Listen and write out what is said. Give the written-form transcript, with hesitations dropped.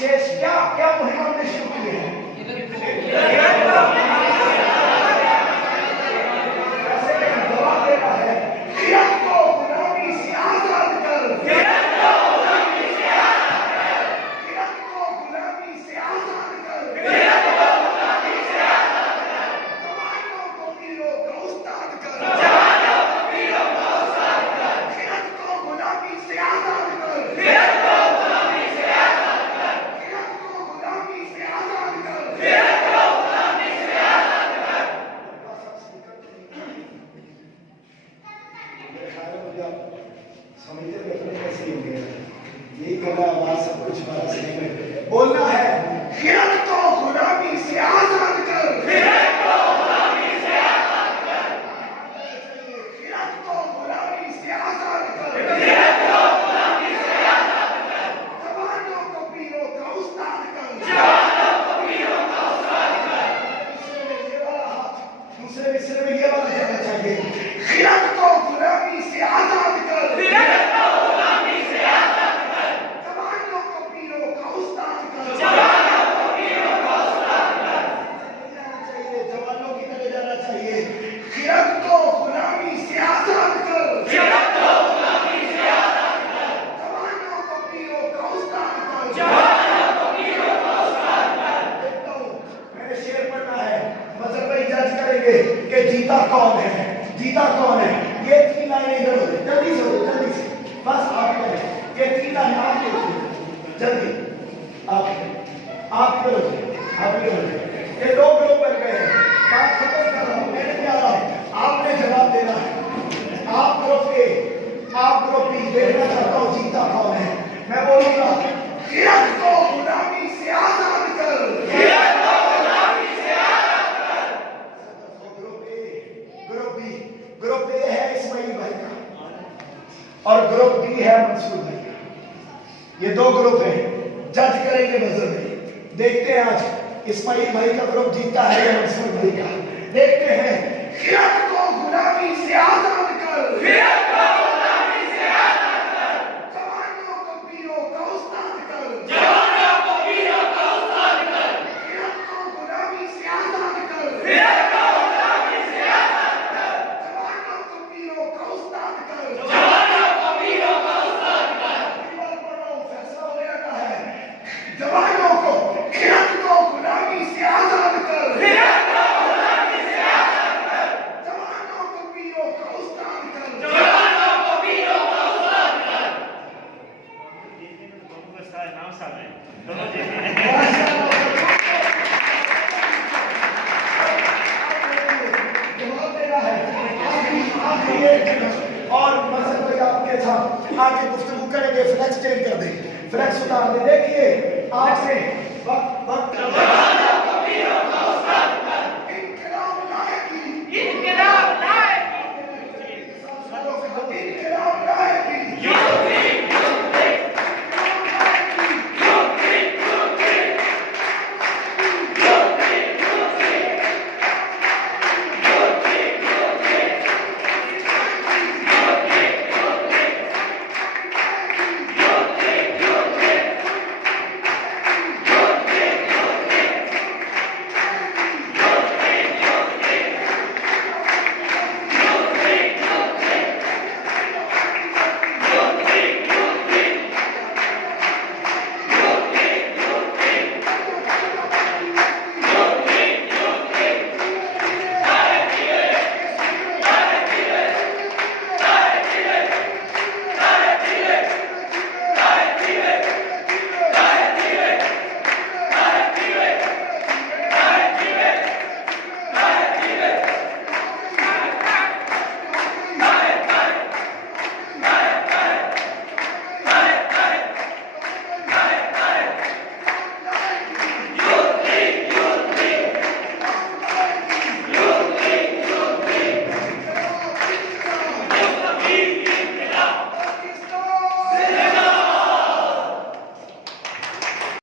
शेष क्या क्या मुहिम हमने शुरू की है? जवाब देना है, खिलत को गुलामी से आजाद कर, खिलत को गुलामी से आजाद कर, खिलत को गुलामी से आजाद कर, खिलत को गुलामी से आजाद कर, जवानों को पीरों का उस्ताद कर, जवानों को पीरों का उस्ताद कर, खिलत को गुलामी से आजाद कर, खिलत को गुलामी से आजाद कर, खिलत को गुलामी से आजाद कर, खिलत को गुलामी से आजाद कर। समझते भी अपने कैसे ही हो गए, यही करना आवाज सब कुछ हमारा सही में बोलना है, खिलत को गुलामी से आजाद कर, खिलत को गुलामी से आजाद कर, खिलत को गुलामी से आजाद कर, खिलत को गुलामी से आजाद कर, जवानों को पीरों का उस्ताद कर, जवानों को पीरों का उस्ताद कर। ये वाला हाथ दूसरे हिस्से में ये वाला जाना चाहिए, खिलत को गुलामी से आजाद कर, खिलत को गुलामी से आजाद कर, जवानों को पीरों का उस्ताद कर, जवानों को पीरों का उस्ताद कर। जाना चाहिए, जवानों की तरह जाना चाहिए, खिलत को गुलामी से आजाद कर, खिलत को गुलामी से आजाद कर, जवानों को पीरों का उस्ताद कर, जवानों को पीरों का उस्ताद कर। देखता हूं, मैंने शेर पढ़ना है, मजहब भाई जज करेंगे कि जीता कौन है, जीता कौन है। ये 3 लाइनें इधर हो जाए, जल्दी से बस आप करें, ये 3 लाइनें आप लिखिए जल्दी, आप इधर हो जाए, आप इधर हो जाए। ये 2 ग्रुप बन गए हैं, बात खत्म कर रहा हूं, मैंने क्या रहा हूं, आपने जवाब देना है। आप ग्रुप ए, आप ग्रुप बी, देखना चाहता हूं जीता कौन है। मैं बोलूंगा, खिलत को गुलामी से आजाद कर, खिलत को गुलामी से आजाद कर। Group A, group B, group A है इस्माइल भाई का और ग्रुप बी है मंसूर भाई का। ये 2 ग्रुप हैं, जज करेंगे नजर में। देखते हैं आज इस्माइल भाई का ग्रुप जीता है या मंसूर भाई का। देखते हैं, खिलत को गुलामी से आजाद कर, खिलत को गुलामी से आजाद कर, जवानों को पीरों का उस्ताद कर, जवानों को पीरों का उस्ताद कर, खिलत को गुलामी से आजाद कर, खिलत को गुलामी से आजाद कर, जवानों को पीरों का उस्ताद कर, जवानों को पीरों का उस्ताद कर। फैसला हो जाता है, जवानों को खिलत को गुलामी से आजाद कर, खिलत को गुलामी से आजाद कर, जवानों को पीरों का उस्ताद कर, जवानों को पीरों का उस्ताद कर। नाम साथ है दोनों देखिए जवाब देना है, और मसद भाई आपके साथ आगे गुफ्तगू करेंगे। फ्लैक्स चेंज कर दें, फ्लैक्स उतार दें। देखिए आपसे वक्त